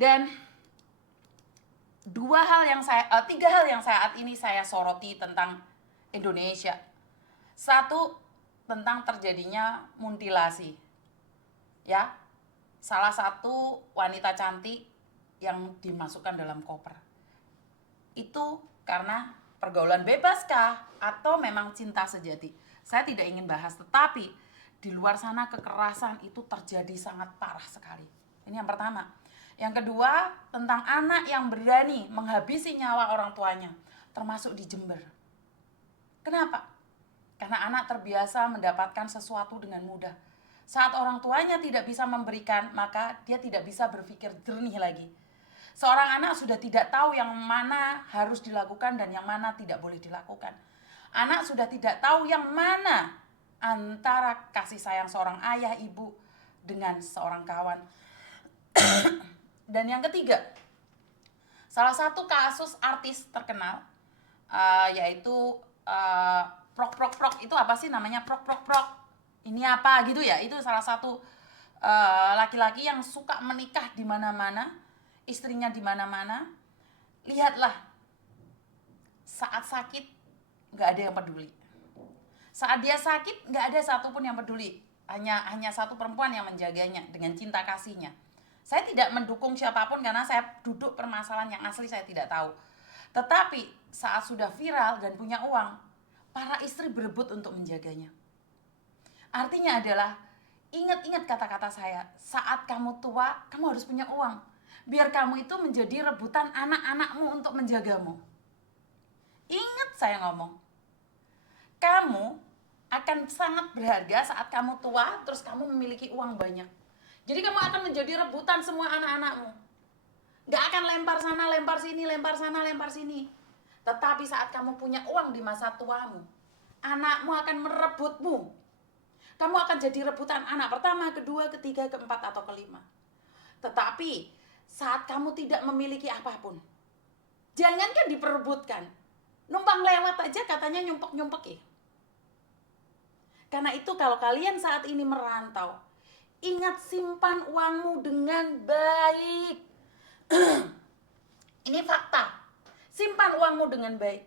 Dan tiga hal yang saat ini saya soroti tentang Indonesia. Satu, tentang terjadinya mutilasi. Ya, salah satu wanita cantik yang dimasukkan dalam koper. Itu karena pergaulan bebas kah? Atau memang cinta sejati? Saya tidak ingin bahas, tetapi di luar sana kekerasan itu terjadi sangat parah sekali. Ini yang pertama. Yang kedua, tentang anak yang berani menghabisi nyawa orang tuanya, termasuk di Jember. Kenapa? Karena anak terbiasa mendapatkan sesuatu dengan mudah. Saat orang tuanya tidak bisa memberikan, maka dia tidak bisa berpikir jernih lagi. Seorang anak sudah tidak tahu yang mana harus dilakukan dan yang mana tidak boleh dilakukan. Anak sudah tidak tahu yang mana antara kasih sayang seorang ayah ibu dengan seorang kawan. Dan yang ketiga, salah satu kasus artis terkenal yaitu prok prok prok, itu apa sih namanya, prok prok prok ini apa gitu ya, itu salah satu laki-laki yang suka menikah di mana-mana, istrinya di mana-mana. Lihatlah, saat sakit nggak ada yang peduli. Saat dia sakit nggak ada satupun yang peduli. Hanya satu perempuan yang menjaganya dengan cinta kasihnya. Saya tidak mendukung siapapun karena saya duduk permasalahan yang asli saya tidak tahu. Tetapi saat sudah viral dan punya uang, para istri berebut untuk menjaganya. Artinya adalah, ingat-ingat kata-kata saya, saat kamu tua, kamu harus punya uang. Biar kamu itu menjadi rebutan anak-anakmu untuk menjagamu. Ingat saya ngomong, kamu akan sangat berharga saat kamu tua, terus kamu memiliki uang banyak. Jadi kamu akan menjadi rebutan semua anak-anakmu. Gak akan lempar sana, lempar sini, lempar sana, lempar sini. Tetapi saat kamu punya uang di masa tuamu, anakmu akan merebutmu. Kamu akan jadi rebutan anak pertama, kedua, ketiga, keempat, atau kelima. Tetapi saat kamu tidak memiliki apapun, jangankan diperebutkan, numpang lewat aja katanya nyumpek-nyumpek ya. Karena itu kalau kalian saat ini merantau, ingat, simpan uangmu dengan baik. Ini fakta. Simpan uangmu dengan baik.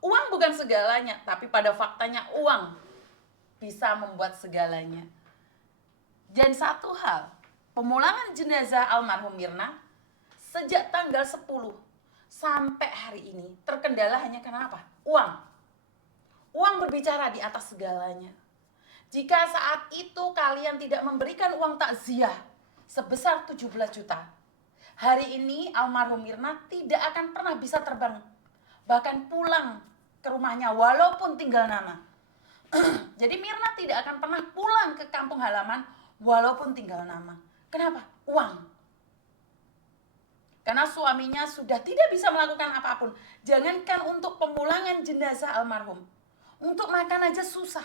Uang bukan segalanya, tapi pada faktanya uang bisa membuat segalanya. Dan satu hal, pemulangan jenazah almarhum Mirna sejak tanggal 10 sampai hari ini terkendala hanya karena apa? Uang. Uang berbicara di atas segalanya. Jika saat itu kalian tidak memberikan uang takziah sebesar 17 juta, hari ini almarhum Mirna tidak akan pernah bisa terbang, bahkan pulang ke rumahnya walaupun tinggal nama. Jadi Mirna tidak akan pernah pulang ke kampung halaman walaupun tinggal nama. Kenapa? Uang. Karena suaminya sudah tidak bisa melakukan apapun. Jangankan untuk pemulangan jenazah almarhum, untuk makan aja susah.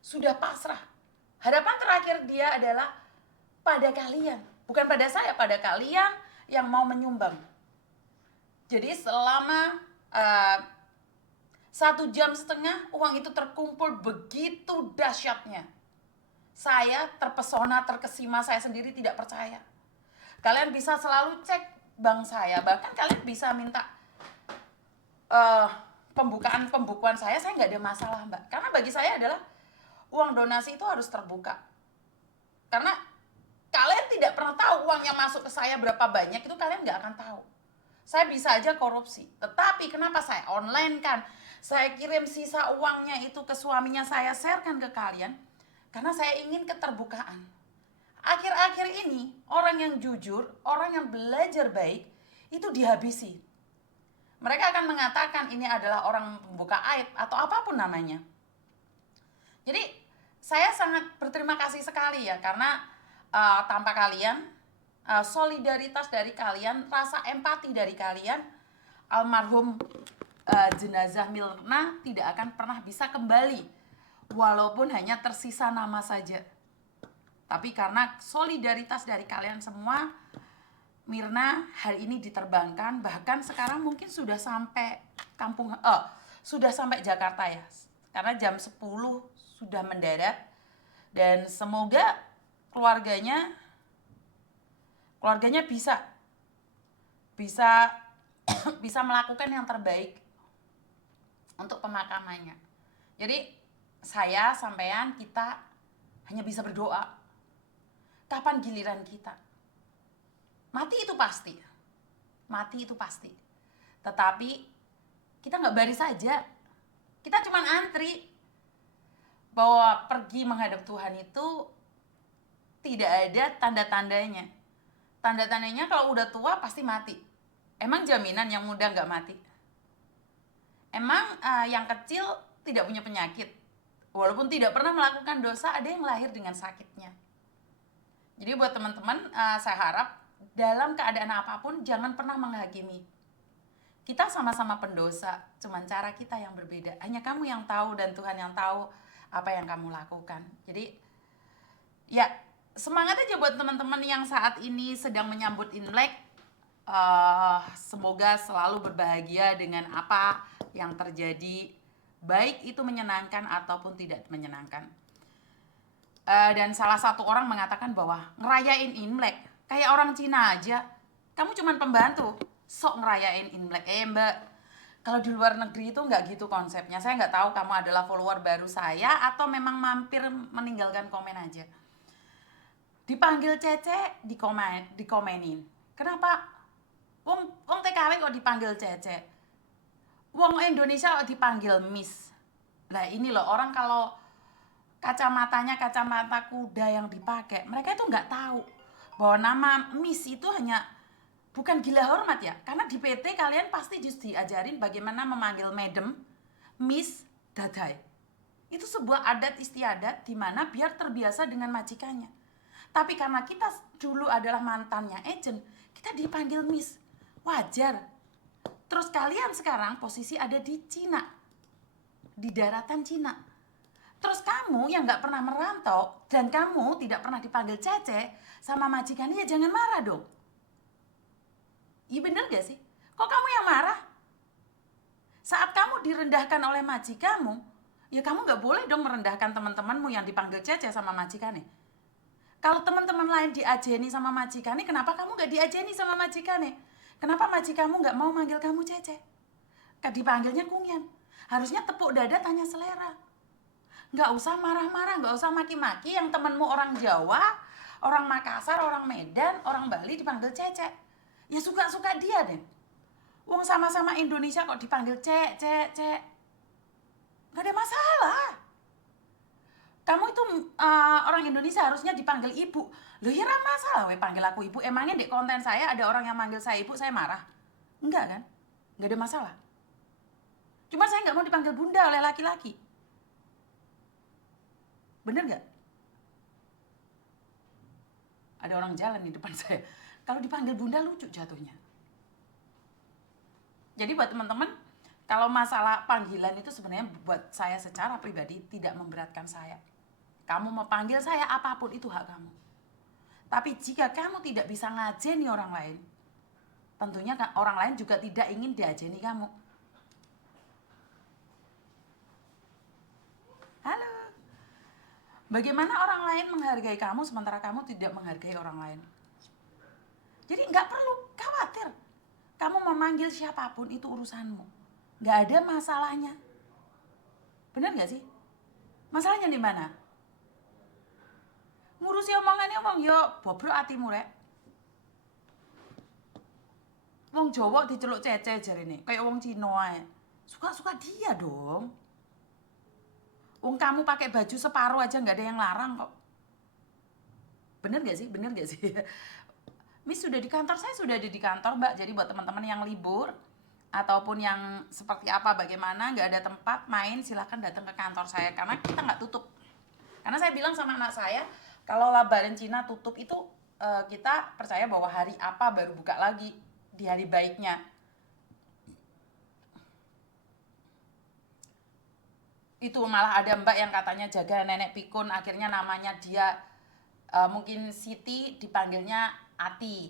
Sudah pasrah. Harapan terakhir dia adalah pada kalian, bukan pada saya, pada kalian yang mau menyumbang. Jadi selama 1,5 jam uang itu terkumpul begitu dahsyatnya. Saya terpesona, terkesima, saya sendiri tidak percaya. Kalian bisa selalu cek bank saya, bahkan kalian bisa minta pembukuan saya nggak ada masalah, Mbak. Karena bagi saya adalah uang donasi itu harus terbuka. Karena kalian tidak pernah tahu uang yang masuk ke saya berapa banyak, itu kalian nggak akan tahu. Saya bisa aja korupsi, tetapi kenapa saya online kan? Saya kirim sisa uangnya itu ke suaminya, saya sharekan ke kalian, karena saya ingin keterbukaan. Akhir-akhir ini, orang yang jujur, orang yang belajar baik, itu dihabisi. Mereka akan mengatakan ini adalah orang pembuka aib atau apapun namanya. Jadi saya sangat berterima kasih sekali ya, karena tanpa kalian, solidaritas dari kalian, rasa empati dari kalian, almarhum jenazah Mirna tidak akan pernah bisa kembali, walaupun hanya tersisa nama saja. Tapi karena solidaritas dari kalian semua, Mirna hari ini diterbangkan, bahkan sekarang mungkin sudah sampai sudah sampai Jakarta ya. Karena jam 10 sudah mendarat, dan semoga keluarganya keluarganya bisa bisa bisa melakukan yang terbaik untuk pemakamannya. Jadi saya, sampean, kita hanya bisa berdoa. Kapan giliran kita? Mati itu pasti. Mati itu pasti. Tetapi kita nggak baris saja. Kita cuma antri. Bahwa pergi menghadap Tuhan itu tidak ada tanda-tandanya. Tanda-tandanya kalau udah tua pasti mati. Emang jaminan yang muda nggak mati? Emang yang kecil tidak punya penyakit? Walaupun tidak pernah melakukan dosa, ada yang lahir dengan sakitnya. Jadi buat teman-teman, saya harap dalam keadaan apapun jangan pernah menghakimi. Kita sama-sama pendosa, cuman cara kita yang berbeda. Hanya kamu yang tahu dan Tuhan yang tahu apa yang kamu lakukan. Jadi ya semangat aja buat teman-teman yang saat ini sedang menyambut Imlek. Semoga selalu berbahagia dengan apa yang terjadi, baik itu menyenangkan ataupun tidak menyenangkan. Dan salah satu orang mengatakan bahwa ngerayain Imlek kayak orang Cina aja, kamu cuman pembantu, sok ngerayain Imlek. Mbak, kalau di luar negeri itu nggak gitu konsepnya. Saya nggak tahu kamu adalah follower baru saya atau memang mampir meninggalkan komen aja. Dipanggil Cece, dikomenin. Kenapa? Wong TKW kok dipanggil Cece? Wong Indonesia kok dipanggil Miss? Nah ini loh, orang kalau kacamatanya kacamata kuda yang dipakai, mereka itu nggak tahu bahwa nama Miss itu hanya bukan gila hormat ya, karena di PT kalian pasti just diajarin bagaimana memanggil Madam, Miss, Dadai. Itu sebuah adat istiadat di mana biar terbiasa dengan majikannya. Tapi karena kita dulu adalah mantannya agent, kita dipanggil Miss. Wajar. Terus kalian sekarang posisi ada di Cina, di daratan Cina. Terus kamu yang nggak pernah merantau dan kamu tidak pernah dipanggil Cece sama majikannya, ya jangan marah dong. Iya bener gak sih? Kok kamu yang marah? Saat kamu direndahkan oleh majikanmu, ya kamu nggak boleh dong merendahkan teman-temanmu yang dipanggil Cece sama majikannya. Kalau teman-teman lain diajeni sama majikannya, kenapa kamu nggak diajeni sama majikannya? Kenapa majikanmu nggak mau manggil kamu Cece? Dipanggilnya Kungyan. Harusnya tepuk dada tanya selera. Nggak usah marah-marah, nggak usah maki-maki yang temenmu orang Jawa, orang Makassar, orang Medan, orang Bali dipanggil Cece. Ya suka-suka dia deh. Wong sama-sama Indonesia kok dipanggil Cek. Nggak ada masalah. Kamu itu orang Indonesia harusnya dipanggil ibu. Loh ya masalah panggil aku ibu. Emangnya di konten saya ada orang yang manggil saya ibu, saya marah? Enggak kan? Enggak ada masalah. Cuma saya nggak mau dipanggil bunda oleh laki-laki. Bener nggak? Ada orang jalan di depan saya. Kalau dipanggil bunda lucu jatuhnya. Jadi buat teman-teman, kalau masalah panggilan itu sebenarnya buat saya secara pribadi tidak memberatkan saya. Kamu mau panggil saya apapun itu hak kamu. Tapi jika kamu tidak bisa ngajeni orang lain, tentunya orang lain juga tidak ingin diajeni kamu. Halo. Bagaimana orang lain menghargai kamu sementara kamu tidak menghargai orang lain? Jadi nggak perlu khawatir. Kamu memanggil siapapun itu urusanmu. Nggak ada masalahnya. Benar nggak sih? Masalahnya di mana? Ngurusi omongannya wong yo bobrok atimu rek. Wong Jawa diceluk Cece jarene, kayak wong Cina ae. Suka-suka dia dong. Wong kamu pakai baju separuh aja nggak ada yang larang kok. Bener gak sih? Bener gak sih? Miss sudah di kantor, saya sudah ada di kantor mbak. Jadi buat teman-teman yang libur ataupun yang seperti apa bagaimana nggak ada tempat main, silahkan datang ke kantor saya karena kita nggak tutup. Karena saya bilang sama anak saya, kalau Lebaran Cina tutup itu kita percaya bahwa hari apa baru buka lagi di hari baiknya. Itu malah ada mbak yang katanya jaga nenek pikun, akhirnya namanya dia mungkin Siti dipanggilnya Ati.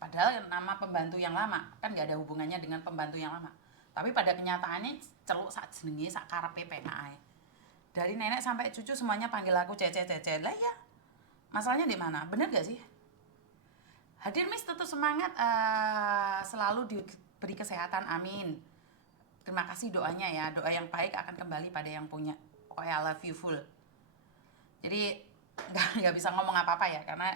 Padahal nama pembantu yang lama, kan nggak ada hubungannya dengan pembantu yang lama. Tapi pada kenyataannya celuk sak jenenge sak karepe penak ae. Dari nenek sampai cucu semuanya panggil aku Cece. Lah ya. Masalahnya di mana? Bener gak sih? Hadir Miss, tetap semangat, selalu diberi kesehatan, amin. Terima kasih doanya ya, doa yang baik akan kembali pada yang punya. Pokoknya I love you full. Jadi nggak bisa ngomong apa-apa ya, karena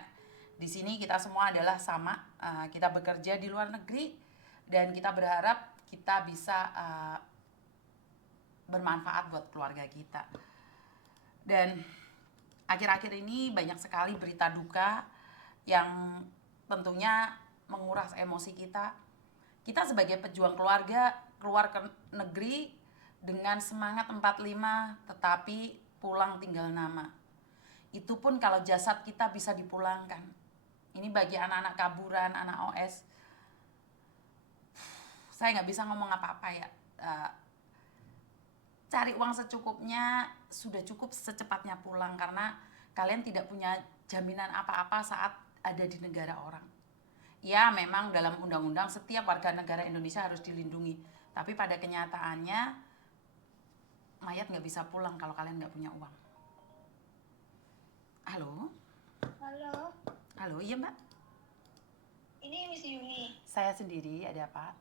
di sini kita semua adalah sama, kita bekerja di luar negeri dan kita berharap kita bisa bermanfaat buat keluarga kita. Dan akhir-akhir ini banyak sekali berita duka yang tentunya menguras emosi kita. Kita sebagai pejuang keluarga keluar ke negeri dengan semangat 45, tetapi pulang tinggal nama. Itu pun kalau jasad kita bisa dipulangkan. Ini bagi anak-anak kaburan, anak OS. Saya nggak bisa ngomong apa-apa ya. Cari uang secukupnya, sudah cukup secepatnya pulang, karena kalian tidak punya jaminan apa-apa saat ada di negara orang. Ya, memang dalam undang-undang setiap warga negara Indonesia harus dilindungi, tapi pada kenyataannya mayat nggak bisa pulang kalau kalian nggak punya uang. Halo? Halo, Halo, iya Mbak? ini Miss Yuni. Saya sendiri, ada apa?